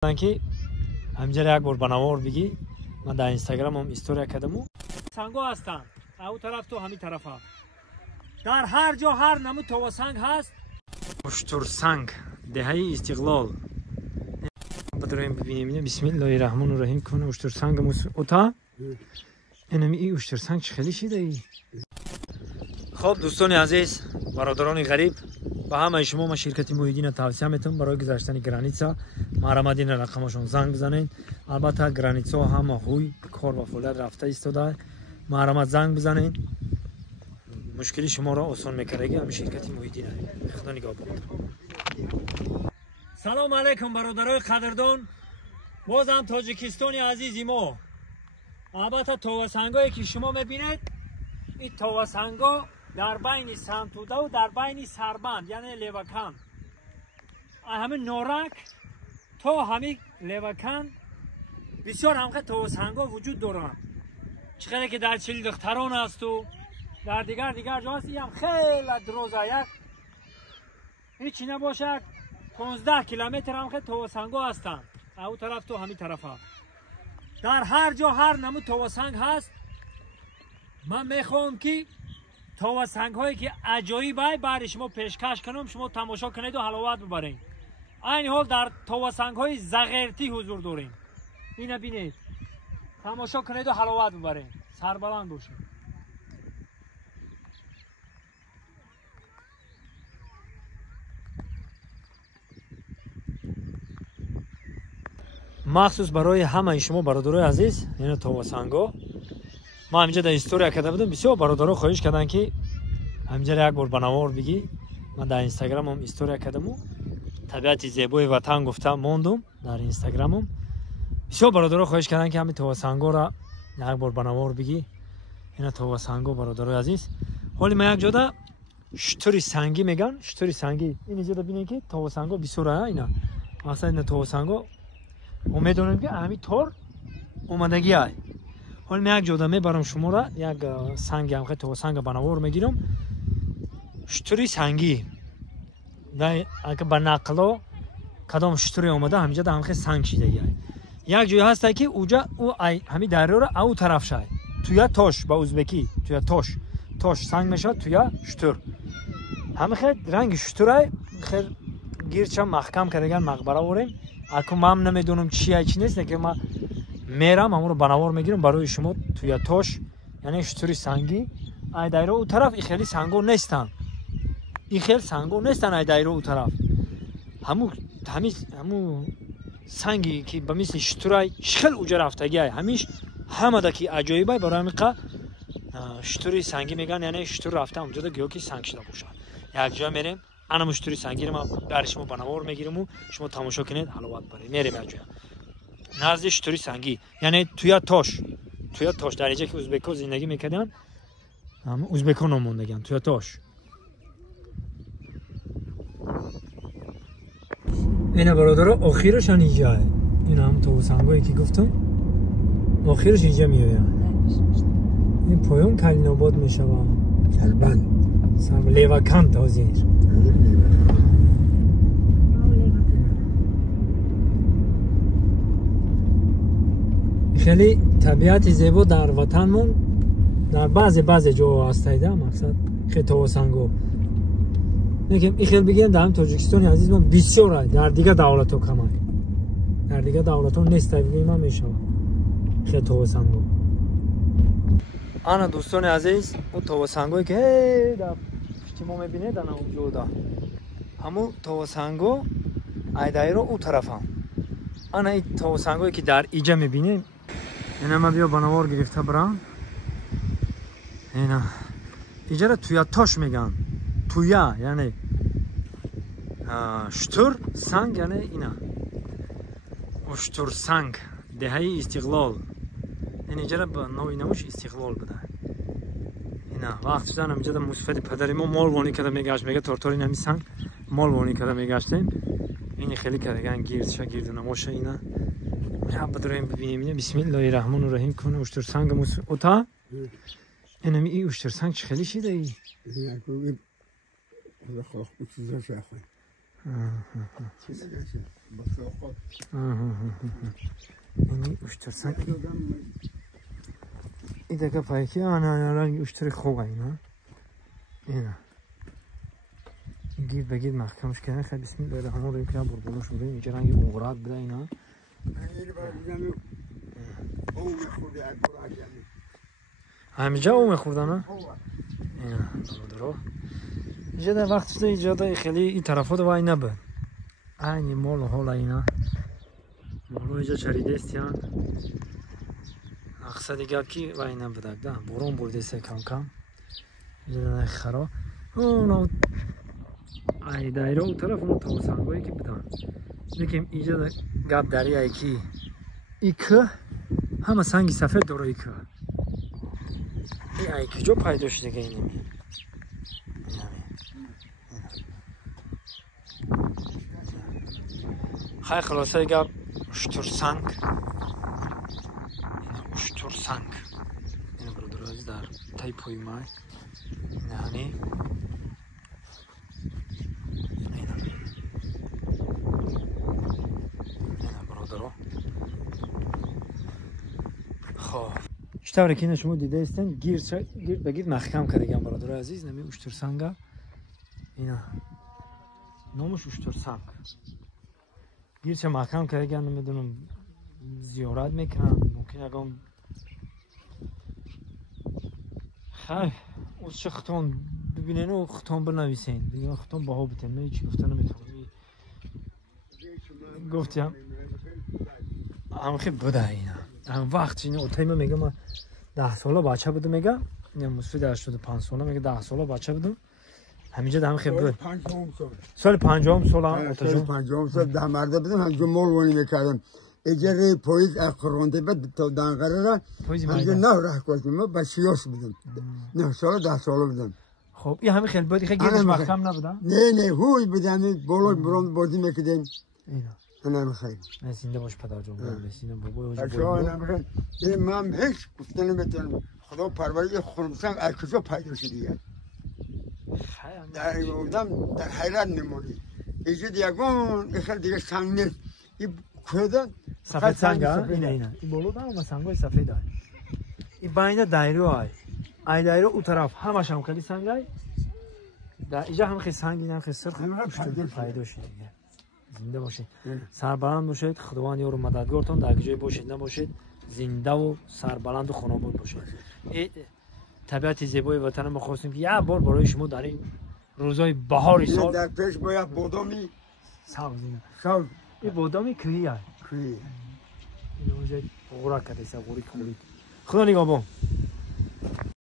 که همینجا یک بار بنوار بگی من در اینستاگرام هم استوری کردم. سنگا هستن او طرف تو همین طرف ها. در هر جا هر نمود تو سنگ هست. اشتر سنگ دهه استقلال. بدریم ببینیم. بسم الله الرحمن الرحیم. کنه اشتر سنگ اوتا. اینم این اشتر سنگ چه خیلی شده ای. خب دوستان عزیز برادران غریب با همه شما ما شرکت محیدین توصیه میتونم برای گذاشتن گرانیتسا محرمدین رقمشون زنگ بزنین. البته گرانیتسا هم خوی کار و فعالیت رفته ایستاده. محرمت زنگ بزنین مشکلی شما را آسان میکنه. همین شرکت محیدین خدا نگاه کنید. سلام علیکم برادرای قدردان. بازم تاجیکستانی عزیزی ما. البته توسنگایی که شما میبینید این توسنگا در بین سمتوده و در بین سربند یعنی لیوکان همین نورک تا همین لیوکان بسیار همه توسنگا وجود دارند. چقدر که در چیل دختران است و در دیگر جا هست. هم خیلی دروزه یک هیچی نباشد 15 کیلومتر همه توسنگا هستند. او طرف تو همین طرف ها. در هر جا هر نمود توسنگ هست. من میخوام که توسنگ هایی که عجایبه برای شما پیشکش کنم شما تماشا کنید و حلاوت ببرین. این حال در توسنگ های زغیرتی حضور داریم. اینو ببینید تماشا کنید و حلاوت ببرین. سربلند باشید. مخصوص برای همه شما برادرای عزیز این توسنگا ما همینجا در استوری کرده بودم. بسیار برادرها خواهش کردن که همینجا یک بار بنوار بگی. من در اینستاگرام هم استوری کردم و طبیعت زیبای وطن گفتم موندم در اینستاگرامم. بسیار برادرها خواهش کردن که همین توسنگا را یک بار بنوار بگی. این توسنگا برادرای عزیز حالی ما یک جاده شتری سنگی میگن. شتری سنگی اینجا ببینید که توسنگا بسیار اینا مثلا این توسنگا امیدوارم که همین طور اومدگی های. حالا من یک جاده میبرم شما را یک سنگ هم توسنگ بنوار میگیرم. شتری سنگی اگه به نقلا کدام شتری اومده همینجا در همخه سنگ شده یک جایی هست که اوجا او همین دره را او طرف شای توی تاش با ازبکی توی تاش سنگ میشه توی شتر همخه رنگ شترای خیر گیرچم محکم کردگن مقبره وریم. اکو من نمیدونم چیه چی نیست که من میرم همون رو بنوار میگیرم برای شما توی تاش یعنی شتری سنگی ای دایره او طرف ای خیلی سنگو نیستن. ای خیلی سنگو نیستن ای دایره او طرف همون سنگی که به مثل شترای خیلی اوجا رفتگی همیش همه دا که عجایبه برای میقه شتری سنگی میگن یعنی شتر رفته اونجا دا گیاه که سنگ شده باشه. یک جا میریم انا شتری سنگی رو ما برای شما بنوار میگیرم و شما تماشا کنید حلاوت برید. میریم یک جا نزد شتری سنگی یعنی توی تاش در اینجا که ازبک‌ها زندگی میکردن هم ازبک‌ها نموندگن توی تاش. این برادرها آخرش اینجا این هم توسنگایی که گفتم آخرش اینجا میایم. این پایان کلین‌آباد میشه و کلبند لیوکان تازیر خیلی طبیعت زیبا در وطنمون در بعضی جا هستیده. مقصد خیلی توسنگو میگم این خیلی بگیم در هم تاجیکستان عزیز من بسیار در دیگه دولت ها کمه در دیگه دولت ها نیست بگیم من میشه خیلی توسنگو. انا دوستان عزیز اون توسنگوی که در پشت ما میبینید انا اونجا دا همون توسنگو ایدایی رو اون طرف هم انا این توسنگوی که در ایجا میبینید اینا ما بیا بنوار گرفته برام. اینا ایجا را توی تاش میگن توی یعنی شتر سنگ یعنی اینا شتر سنگ دهه استقلال این ایجا را به نوعی نموش استقلال بده. اینا وقت شدن همینجا در مصفت پدری ما مال وانی کرده میگشت میگه تورتاری نمی سنگ مال وانی کرده میگشتیم. این خیلی کردگن گرد نماشه اینا را بدریم ببینیم. بسم الله الرحمن الرحیم. کنه اشتر سنگ اوتا اینم این اشتر سنگ چه خیلی شده ای. اینی اشتر سنگ این دیگه پایکی آنها اشتر خوبه اینا اینا گیر بگیر محکمش کنه خیلی بسم الله الرحمن الرحیم که بربونش بوده اینجا رنگ اغراق بده اینا همینجا او میخوردن ها اینا درو اینجا در وقت شده ایجاده خیلی این طرفات وای نبود اینی مال و حال اینا مالو اینجا چریده استیان اقصا دیگه کی وای نبوده ده برون برده سه کم کم اینجا در خرا اونو ای دایره اون طرف اون تا سنگایی که بدن لیکن اینجا گاب دریایی که ای که همه سنگی سفید داره ای که ای که جو پیدا شده که اینمی خیلی خلاصه گاب اشتر سنگ اشتر سنگ این برادر عزیز در تای پای مای یعنی اشتباهی که شما دیده هستین گیر بگید محکم کردیم برادر عزیز نمی اشتر سنگا اینا نامش اشتر سنگ گیر چه محکم کردیم نمیدونم زیارت میکنن ممکن اگه خیلی از چه خطان ببینین و خطان بنویسین دیگه خطان باها بتین من هیچی گفته نمیتونم گفتیم هم خیلی بوده اینا هم وقت اینه اوتایمه میگه ما 10 ساله بچه بودم میگه یا مسعود 85 ساله میگه 10 ساله بچه بودم همینجا دم خیلی بود سال 50 سال سال 50 سال ده مرده بودم همینجا مال وانی میکردم اجاره پاییز اقرانده بعد تا دنقره را همینجا نه راه کردیم ما بچه‌اش بودم 9 سال 10 ساله بودم خب این همین خیلی بود خیلی گیرش محکم نبودم نه هوی بودن بالا برام بازی میکردیم اینا انا خیلی نسینده باش پدر جون نسینده بابا این من هیچ گفته نمیتونم خدا پروری خرمسنگ از کجا پیدا شد دیگه در بودم در حیرت نمونی اینجا دیگون خیلی دیگه سنگ نیست این کده سفید سنگ ها اینا این بالا دارم و سنگ های سفید های این باینده دایره های این دایره او طرف همش هم خیلی سنگ های در اینجا هم خیلی سنگ این هم خیلی سرخ پیدا شد دیگه زنده باشید سربلند باشید خداوند یارو مددگارتون در جای باشید نباشید زنده و سربلند و خاناباد باشید این طبیعت زیبای وطن ما خواستیم که یک بار برای شما در این روزهای بهار سال در پیش باید بادامی سبز سبز این بادامی کهی هست کهی این روزهای غورا کرده غوری خدا نگهبان